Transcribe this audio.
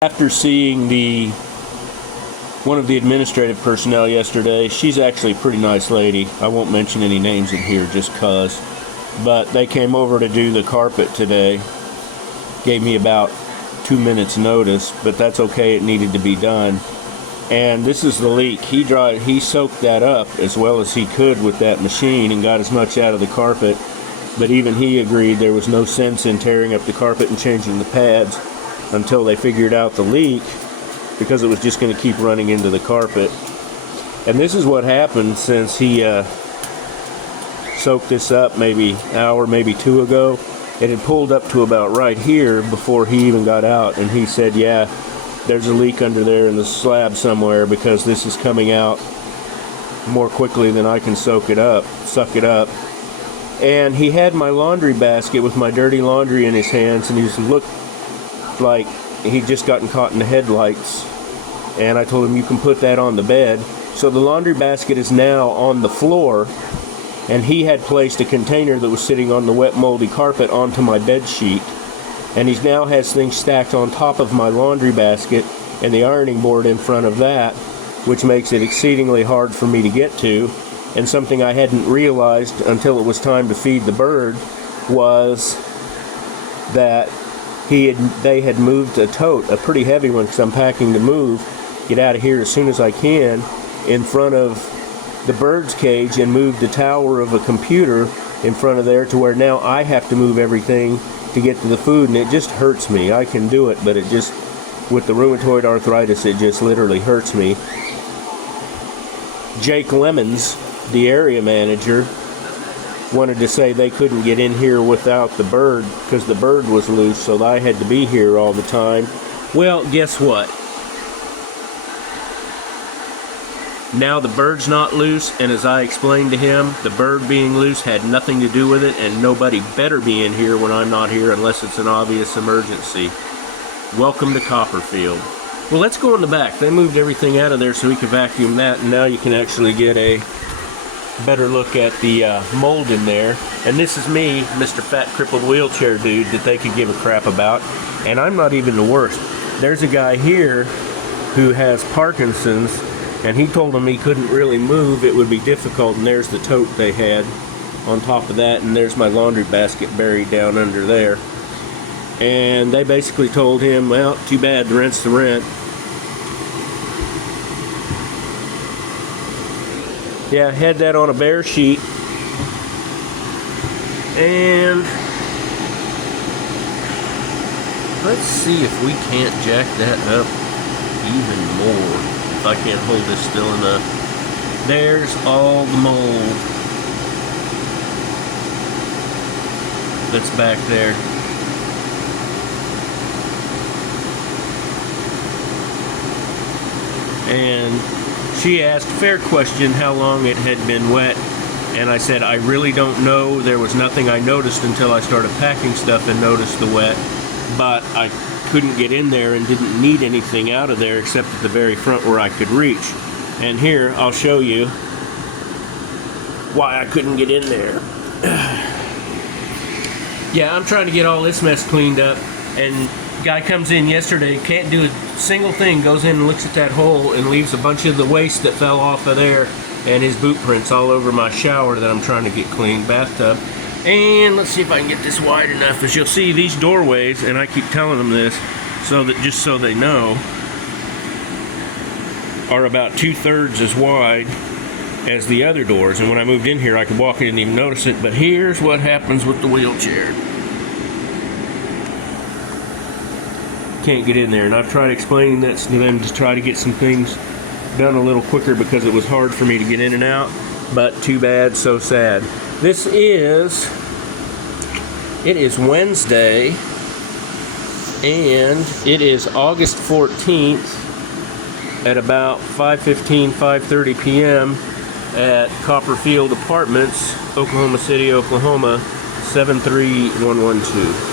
After seeing one of the administrative personnel yesterday, she's actually a pretty nice lady. I won't mention any names in here just 'cause. But they came over to do the carpet today. Gave me about 2 minutes notice, but that's okay, it needed to be done. And this is the leak. He soaked that up as well as he could with that machine and got as much out of the carpet. But even he agreed there was no sense in tearing up the carpet and changing the pads until they figured out the leak, because it was just going to keep running into the carpet. And this is what happened since he soaked this up maybe an hour, maybe two ago. It had pulled up to about right here before he even got out, and he said, yeah, there's a leak under there in the slab somewhere because this is coming out more quickly than I can suck it up. And he had my laundry basket with my dirty laundry in his hands, and he just looked like he'd just gotten caught in the headlights. And I told him, you can put that on the bed. So the laundry basket is now on the floor, and he had placed a container that was sitting on the wet moldy carpet onto my bed sheet. And he now has things stacked on top of my laundry basket and the ironing board in front of that, which makes it exceedingly hard for me to get to. And something I hadn't realized until it was time to feed the bird was that they had moved a tote, a pretty heavy one, because I'm packing to move, get out of here as soon as I can, in front of the bird's cage, and moved a tower of a computer in front of there to where now I have to move everything to get to the food, and it just hurts me. I can do it, but it just, with the rheumatoid arthritis, it just literally hurts me. Jake Lemons, the area manager, wanted to say they couldn't get in here without the bird because the bird was loose, so I had to be here all the time. Well, guess what? Now the bird's not loose, and as I explained to him, the bird being loose had nothing to do with it, and nobody better be in here when I'm not here unless it's an obvious emergency. Welcome to Copperfield. Well, let's go in the back. They moved everything out of there so we could vacuum that, and now you can actually get a better look at the mold in there. And this is me, Mr. Fat Crippled Wheelchair Dude, that they could give a crap about. And I'm not even the worst. There's a guy here who has Parkinson's, and he told him he couldn't really move, it would be difficult, and there's the tote they had on top of that, and there's my laundry basket buried down under there. And they basically told him, well, too bad, the rent's the rent. Yeah, had that on a bare sheet. And let's see if we can't jack that up even more. If I can't hold this still enough. There's all the mold that's back there. And she asked, fair question, how long it had been wet. And I said, I really don't know. There was nothing I noticed until I started packing stuff and noticed the wet. But I couldn't get in there and didn't need anything out of there except at the very front where I could reach. And here, I'll show you why I couldn't get in there. Yeah, I'm trying to get all this mess cleaned up, and guy comes in yesterday, can't do a single thing, goes in and looks at that hole and leaves a bunch of the waste that fell off of there and his boot prints all over my shower that I'm trying to get clean, bathtub. And let's see if I can get this wide enough. As you'll see, these doorways, and I keep telling them this so that just so they know, are about 2/3 as wide as the other doors. And when I moved in here, I could walk in and even notice it. But here's what happens with the wheelchair. Can't get in there, and I've tried explaining that to them to try to get some things done a little quicker because it was hard for me to get in and out, but too bad, so sad. It is Wednesday, and it is August 14th at about 5:15, 5:30 p.m. at Copperfield Apartments, Oklahoma City, Oklahoma, 73112.